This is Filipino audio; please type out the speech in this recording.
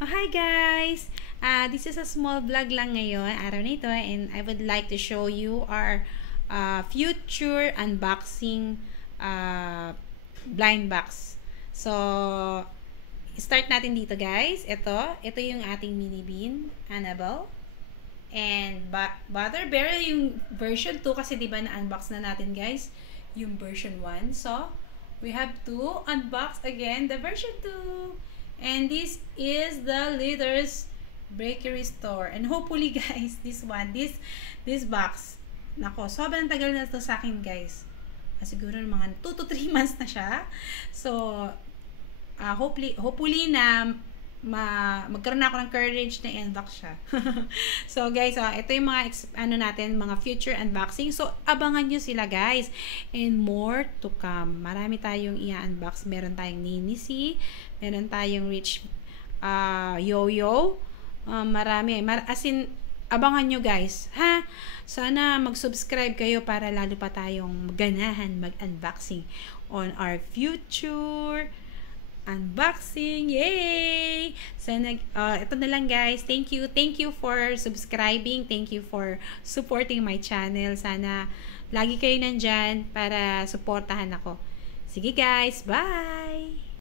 Oh, hi guys! This is a small vlog lang ngayon, araw na ito, and I would like to show you our future unboxing blind box. So, start natin dito guys. Ito yung ating mini bean, Annabelle. And Butterberry yung version 2 kasi 'di ba na-unbox na natin guys yung version 1. So, we have to unbox again the version 2. And this is the Leaders Bakery Store. And hopefully guys, this box. Nako, sobrang tagal na to sa akin guys. Siguro mga 2 to 3 months na siya. So, hopefully na magkaroon ako ng courage na i-unbox siya. So guys, ito yung mga mga future unboxing. So abangan nyo sila guys. And more to come. Marami tayong i-unbox. Meron tayong Ninisi, meron tayong Rich Yo-Yo. Marami. As in, abangan nyo guys. Ha? Sana mag-subscribe kayo para lalo pa tayong ganahan mag-unboxing on our future unboxing. Yay! Sana ito na lang guys. Thank you for subscribing. Thank you for supporting my channel. Sana lagi kayo nandyan para suportahan ako. Sige guys, bye!